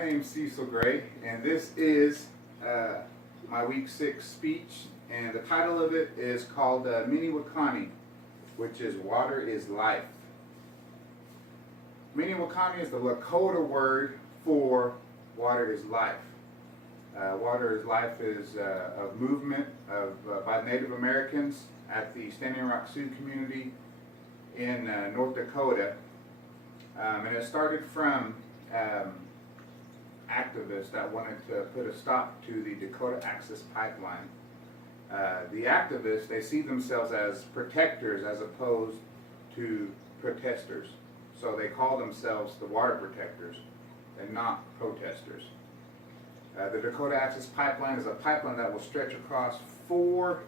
My name's Cecil Gray, and this is my week 6 speech, and the title of it is called Mini Wiconi, which is Water is Life. Mini Wiconi is the Lakota word for water is life. Water is Life is a movement by Native Americans at the Standing Rock Sioux community in North Dakota, and it started from activists that wanted to put a stop to the Dakota Access Pipeline. The activists, they see themselves as protectors as opposed to protesters. So they call themselves the water protectors and not protesters. The Dakota Access Pipeline is a pipeline that will stretch across 4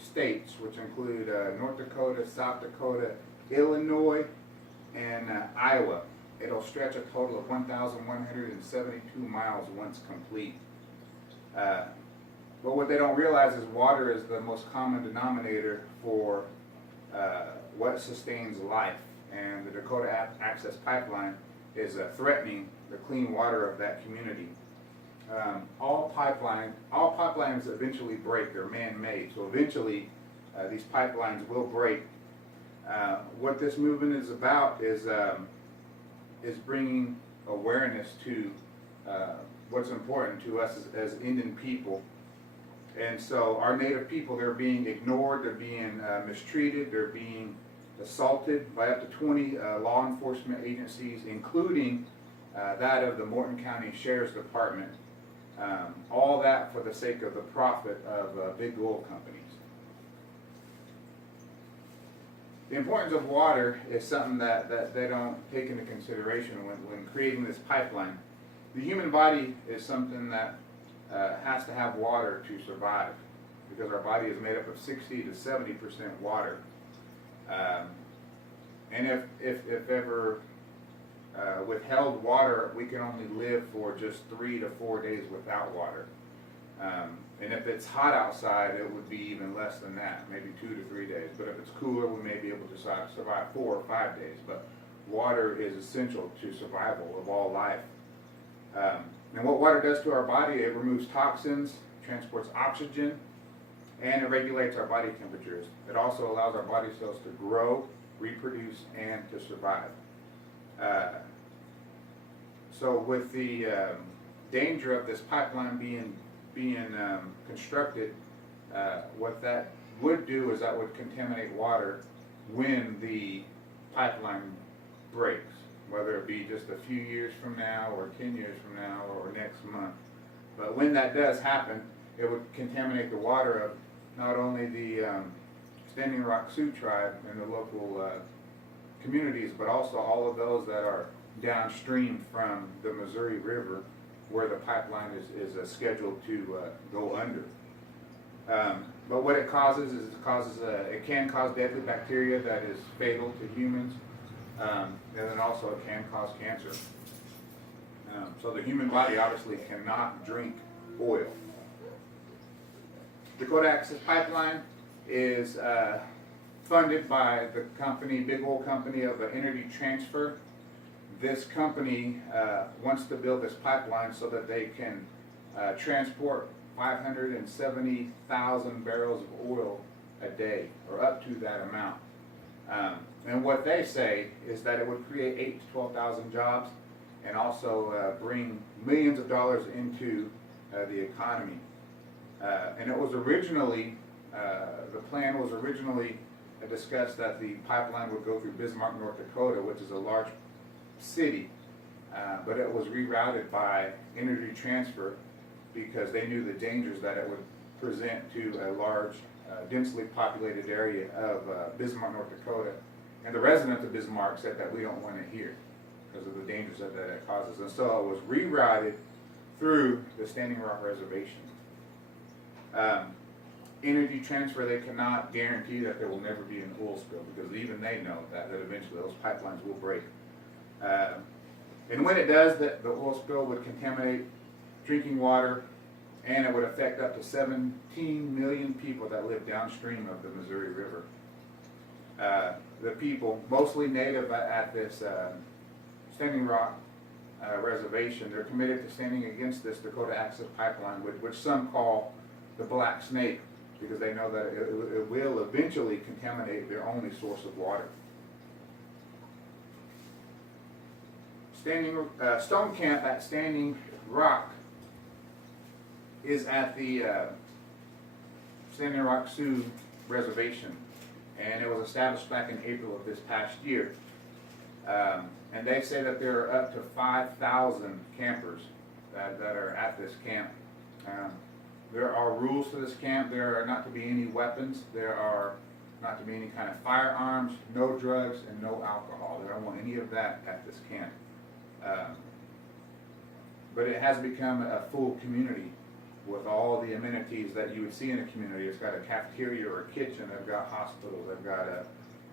states, which include North Dakota, South Dakota, Illinois, and Iowa. It'll stretch a total of 1,172 miles once complete. But what they don't realize is water is the most common denominator for what sustains life. And the Dakota Access Pipeline is threatening the clean water of that community. All pipelines eventually break. They're man-made. So eventually these pipelines will break. What this movement is about is bringing awareness to what's important to us as Indian people. And so our Native people, they're being ignored, they're being mistreated, they're being assaulted by up to 20 law enforcement agencies, including that of the Morton County Sheriff's Department. All that for the sake of the profit of big oil companies. The importance of water is something that they don't take into consideration when creating this pipeline. The human body is something that has to have water to survive, because our body is made up of 60 to 70% water. And if ever withheld water, we can only live for just 3 to 4 days without water. And if it's hot outside, it would be even less than that, maybe 2 to 3 days. But if it's cooler, we may be able to survive 4 or 5 days. But water is essential to survival of all life. And what water does to our body, it removes toxins, transports oxygen, and it regulates our body temperatures. It also allows our body cells to grow, reproduce, and to survive. So with the danger of this pipeline being constructed, what that would do is that would contaminate water when the pipeline breaks, whether it be just a few years from now or 10 years from now or next month. But when that does happen, it would contaminate the water of not only the Standing Rock Sioux tribe and the local communities, but also all of those that are downstream from the Missouri River, where the pipeline is scheduled to go under. But what it causes is it can cause deadly bacteria that is fatal to humans, and then also it can cause cancer. So the human body obviously cannot drink oil. Dakota Access Pipeline is funded by the company, big oil company of Energy Transfer. This company wants to build this pipeline so that they can transport 570,000 barrels of oil a day, or up to that amount. And what they say is that it would create 8,000 to 12,000 jobs, and also bring millions of dollars into the economy. And it was originally, the plan was originally discussed that the pipeline would go through Bismarck, North Dakota, which is a large city, but it was rerouted by Energy Transfer because they knew the dangers that it would present to a large, densely populated area of Bismarck, North Dakota. And the residents of Bismarck said that we don't want it here because of the dangers that it causes. And so it was rerouted through the Standing Rock Reservation. Energy Transfer, they cannot guarantee that there will never be an oil spill, because even they know that eventually those pipelines will break. And when it does, the oil spill would contaminate drinking water, and it would affect up to 17 million people that live downstream of the Missouri River. The people, mostly native at this Standing Rock reservation. They're committed to standing against this Dakota Access Pipeline, which some call the Black Snake, because they know that it will eventually contaminate their only source of water. Stone Camp at Standing Rock is at the Standing Rock Sioux Reservation, and it was established back in April of this past year. And they say that there are up to 5,000 campers that are at this camp. There are rules to this camp. There are not to be any weapons. There are not to be any kind of firearms, no drugs, and no alcohol. They don't want any of that at this camp. But it has become a full community with all the amenities that you would see in a community. It's got a cafeteria or a kitchen. They've got hospitals. They've got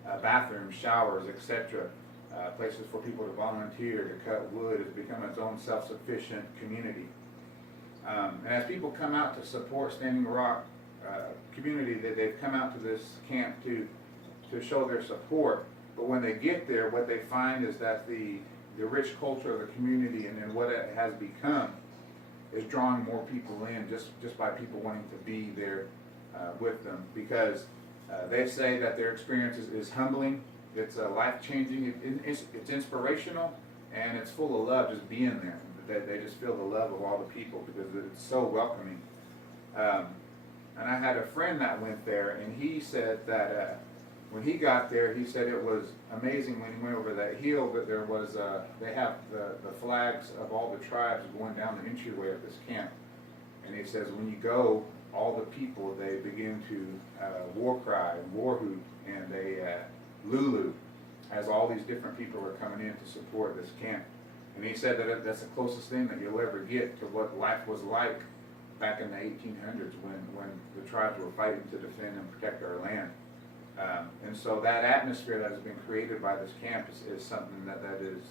a bathroom, showers, etc. Places for people to volunteer, to cut wood. It's become its own self-sufficient community. And as people come out to support Standing Rock community, they've come out to this camp to show their support. But when they get there, what they find is that the rich culture of the community and what it has become is drawing more people in just by people wanting to be there with them, because they say that their experience is humbling, it's life-changing, it's inspirational, and it's full of love just being there. They just feel the love of all the people because it's so welcoming. And I had a friend that went there, and he said that when he got there, he said it was amazing when he went over that hill, that there was, they have the flags of all the tribes going down the entryway of this camp. And he says when you go, all the people, they begin to war cry and war hoot, and they Lulu, as all these different people are coming in to support this camp. And he said that that's the closest thing that you'll ever get to what life was like back in the 1800s when the tribes were fighting to defend and protect our land. And so that atmosphere that has been created by this camp is something that is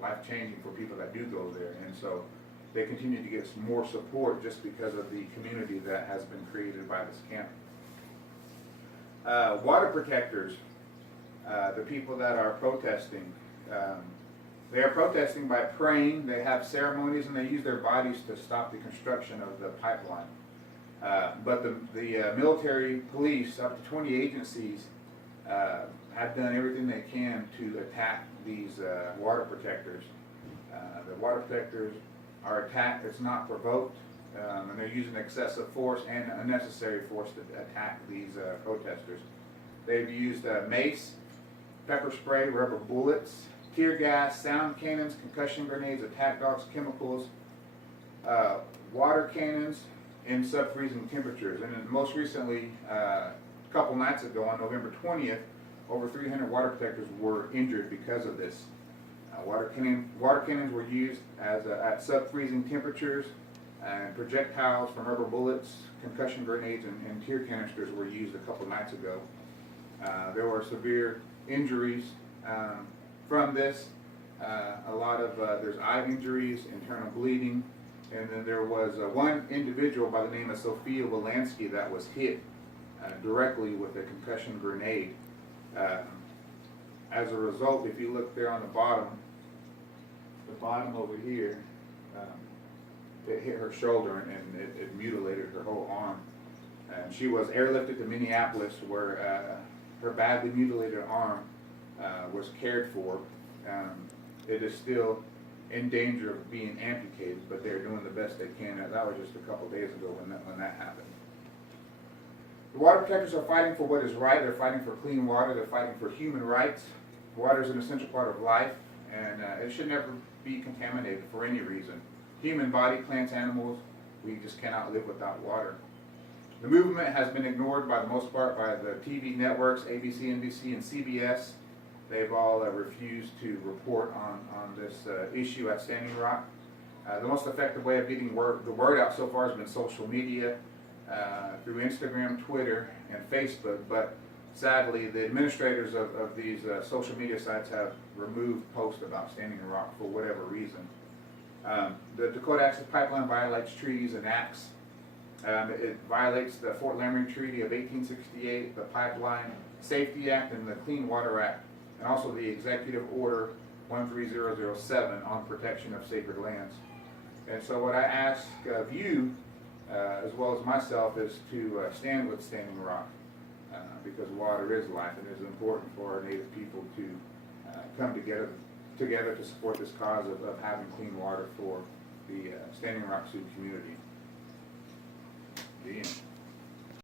life-changing for people that do go there. And so they continue to get some more support just because of the community that has been created by this camp. Water protectors, the people that are protesting, they are protesting by praying. They have ceremonies, and they use their bodies to stop the construction of the pipeline. But the military, police, up to 20 agencies have done everything they can to attack these water protectors. The water protectors are attacked. It's not provoked, and they're using excessive force and unnecessary force to attack these protesters. They've used mace, pepper spray, rubber bullets, tear gas, sound cannons, concussion grenades, attack dogs, chemicals, water cannons in sub-freezing temperatures. And then most recently, a couple nights ago on November 20th, over 300 water protectors were injured because of this. Water cannons were used at sub-freezing temperatures, and projectiles from rubber bullets, concussion grenades, and tear canisters were used a couple nights ago. There were severe injuries from this. A lot of, there's eye injuries, internal bleeding, and then there was one individual by the name of Sophia Wolanski that was hit directly with a concussion grenade. As a result, if you look there on the bottom over here, it hit her shoulder and it mutilated her whole arm. And she was airlifted to Minneapolis, where her badly mutilated arm was cared for. It is still in danger of being amputated, but they're doing the best they can. That was just a couple days ago when that happened. The water protectors are fighting for what is right. They're fighting for clean water. They're fighting for human rights. Water is an essential part of life, and it should never be contaminated for any reason. Human body, plants, animals, we just cannot live without water. The movement has been ignored by the most part by the TV networks, ABC, NBC, and CBS. They've all refused to report on this issue at Standing Rock. The most effective way of getting the word out so far has been social media, through Instagram, Twitter, and Facebook, but sadly the administrators of these social media sites have removed posts about Standing Rock for whatever reason. The Dakota Access Pipeline violates treaties and acts. It violates the Fort Laramie Treaty of 1868, the Pipeline Safety Act, and the Clean Water Act, and also the Executive Order 13007 on protection of sacred lands. And so what I ask of you, as well as myself, is to stand with Standing Rock, because water is life, and it is important for our Native people to come together to support this cause of having clean water for the Standing Rock Sioux community. The end.